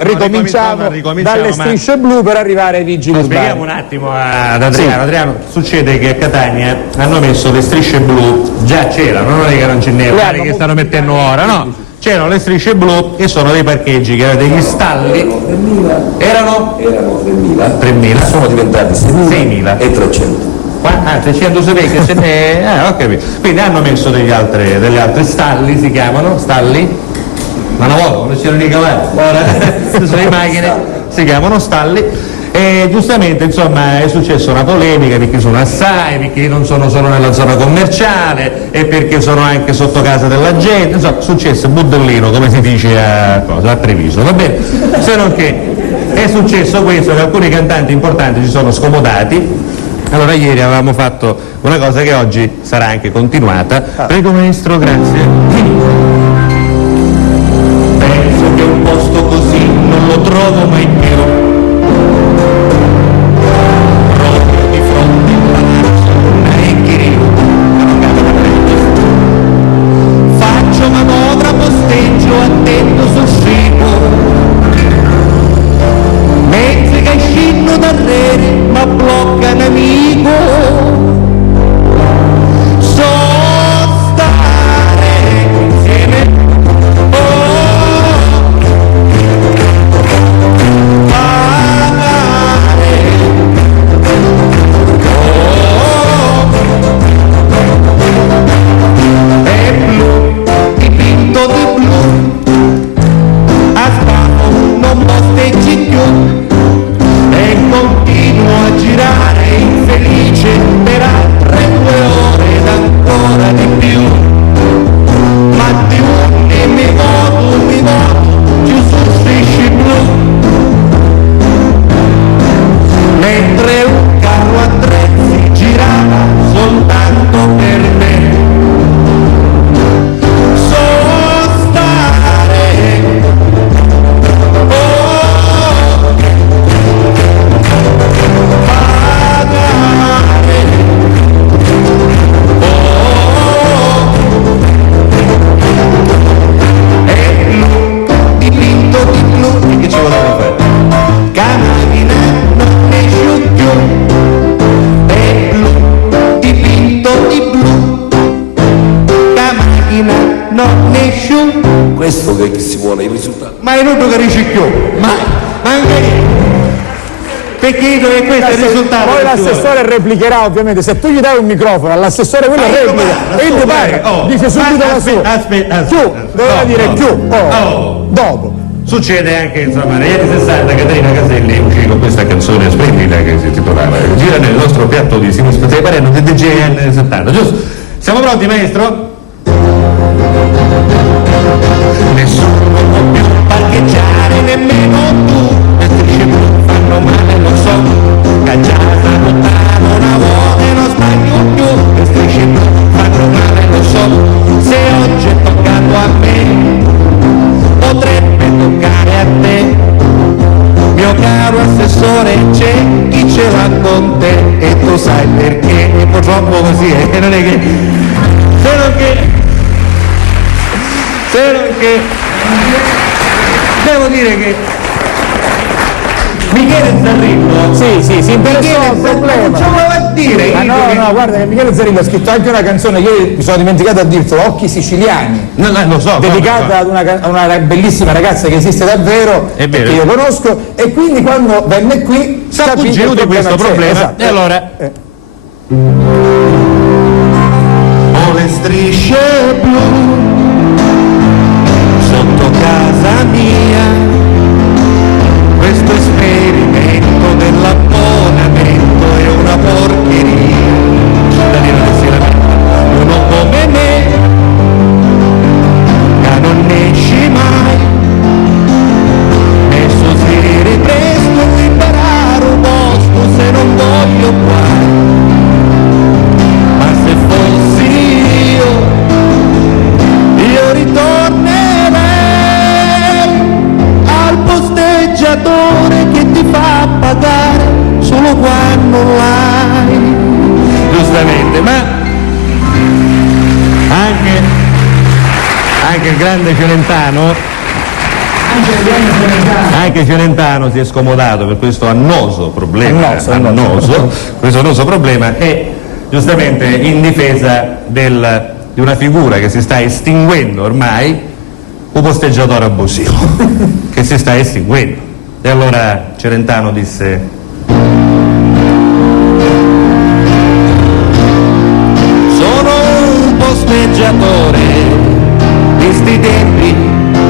ricominciamo dalle strisce blu per arrivare ai vigili urbani. Spieghiamo un attimo ad Adriano. Sì. Adriano, succede che a Catania hanno messo le strisce blu, già c'erano, non è che non ce n'erano, non è che stanno mettendo ora, no? C'erano le strisce blu che sono dei parcheggi, che erano degli stalli. Erano 3.000. Sono diventati 6.000 e 300. 300 se ne... ho capito. Quindi hanno messo degli altri stalli, si chiamano stalli, ma una volta non c'erano i cavalli, ora sono le macchine, si chiamano stalli. E giustamente insomma è successa una polemica perché sono assai, perché non sono solo nella zona commerciale e perché sono anche sotto casa della gente, insomma è successo buddellino come si dice a Treviso, va bene? Se non che è successo questo, che alcuni cantanti importanti si sono scomodati. Allora ieri avevamo fatto una cosa che oggi sarà anche continuata. Prego maestro, grazie. Penso che un posto così non lo trovo mai più. Proprio di fronte al palazzo Naekiriu. Faccio manovra, posteggio attento sul scipo. Mezzi che scinno dal rene, ma blocca nemico. So stare insieme, pagare, è blu, dipinto di blu, a spago non posteggi più. E continuo a girare infelice per altre 2 ore ed ancora di più. Ma di uno mi voto più su strisce blu. Mentre un carro a attrezzi girava soltanto per me. So stare questo che si vuole il risultato. Ma è inutile che dici più, ma anche io. Perché che questo è il risultato. Poi l'assessore replicherà ovviamente, se tu gli dai un microfono all'assessore quello replica e gli pare, dice subito la sua. Aspetta, più, doveva dire più, dopo. Succede anche, insomma, negli anni 60 Caterina Caselli uscì con questa canzone splendida che si intitolava Gira nel nostro piatto di sinistra, stai parlando di DJ anni 70, giusto? Siamo pronti, maestro? Nessuno può più parcheggiare, nemmeno tu. Le strisce blu fanno male, lo so. Cacciata lontano una volta e non sbaglio più. Le strisce blu fanno male, lo so. Se oggi è toccato a me, potrebbe toccare a te. Mio caro assessore, c'è chi ce l'ha con te e tu sai perché. E purtroppo così è, non è che... Se non che devo dire che Michele Zarrillo si interessò al problema. Non ce lo voleva dire. No, guarda che Michele Zarrillo ha scritto anche una canzone, ieri mi sono dimenticato a dirtelo, Occhi siciliani, lo so, dedicata ad una bellissima ragazza che esiste davvero, che io conosco, e quindi quando venne qui si è fuggito di questo problema. Esatto. E allora ho le strisce blu sotto casa mia, questo esperimento dell'abbonamento è una porcheria. Cittadino che si lamenta, uno come me che non esci mai, messo si presto imparare un posto se non voglio guai, ma se fossi io ritornerei al posteggiatore che ti fa pagare solo quando l'hai. Giustamente, ma anche il grande Celentano Anche Celentano si è scomodato per questo annoso problema, questo annoso problema, e giustamente in difesa di una figura che si sta estinguendo ormai, un posteggiatore abusivo che si sta estinguendo. E allora Celentano disse: sono un posteggiatore, di sti tempi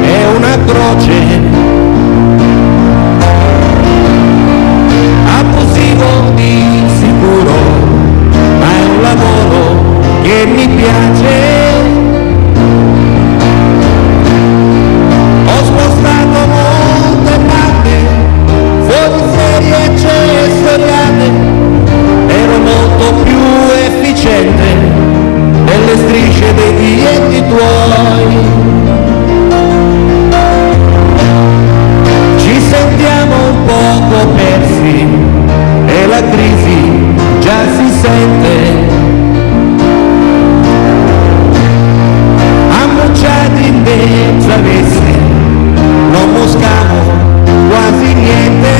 è una croce, abusivo di sicuro, ma è un lavoro che mi piace. Ho spostato molte mappe, fuori serie cestoriate, ero molto più efficiente delle strisce dei clienti tuoi. Ci sentiamo un poco persi e la crisi già si sente. Ammucciati in mezzo avesse, non buscavo quasi niente.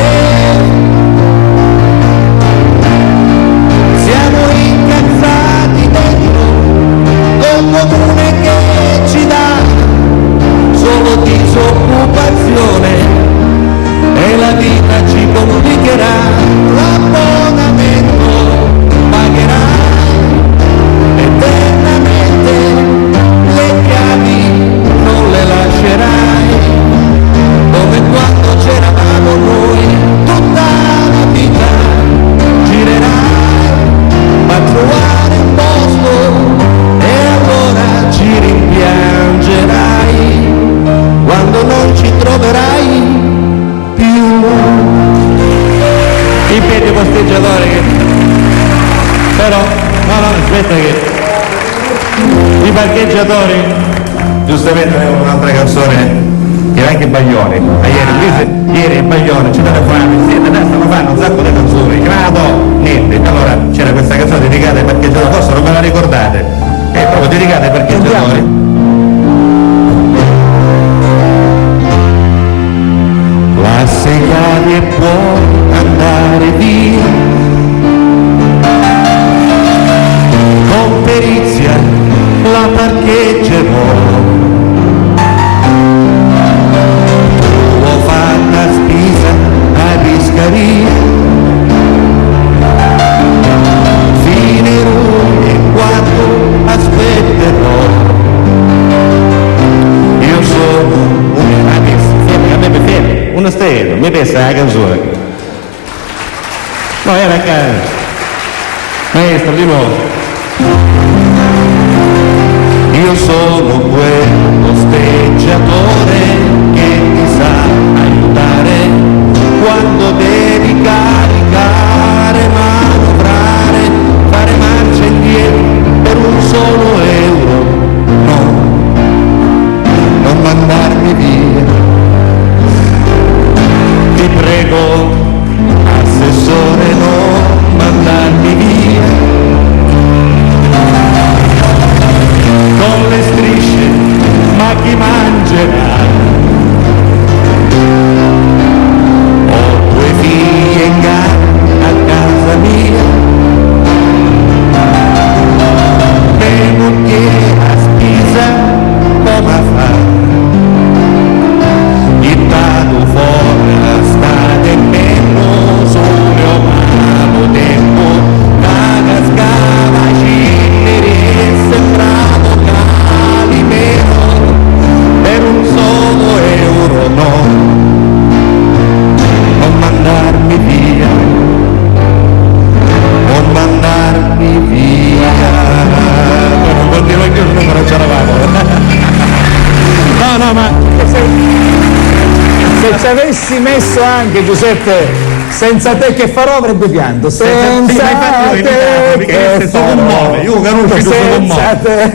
Siamo incazzati dentro col comune che ci dà solo disoccupazione, e la vita ci complicherà, l'abbonamento pagherai eternamente, le chiavi non le lascerai, come quando c'eravamo noi, tutta la vita girerai, ma trovare un posto e allora ci rimpiangerai, quando non ci troverai più. In piedi posteggiatore che... però no, aspetta, che i parcheggiatori, giustamente è un'altra canzone che era anche Baglioni, ma ieri Baglioni ci telefonavano, siete adesso lo fanno un sacco di canzoni, grado, niente, allora c'era questa canzone dedicata ai parcheggiatori, forse non me la ricordate, è proprio dedicata ai parcheggiatori. Classe e puoi andare via, con perizia la parcheggerò, ho fatta spesa a Biscaria, finirò e quando aspetterò, io sono uno stelo, mi pensa la canzone. No, era maestro, di nuovo. Io sono quel posteggiatore che ti sa aiutare quando devi caricare, manovrare, fare marcia indietro per un solo euro. No, non mandarmi via. Ti prego, assessore, non mandarmi via, con le strisce, ma chi mangerà? Ho 2 figlie in gara a casa mia, me moglie a spesa, come fa? Il pago fuori state meno sole o malo tempo, la cascava cineri e sembravo Calimero, per un solo euro no, non mandarmi via, non mandarmi via. Non vuol dire che il numero ce l'avamo. No, ma se ci avessi messo anche, Giuseppe, senza te che farò, avrebbe pianto. Senza te che farò, io capisco, senza te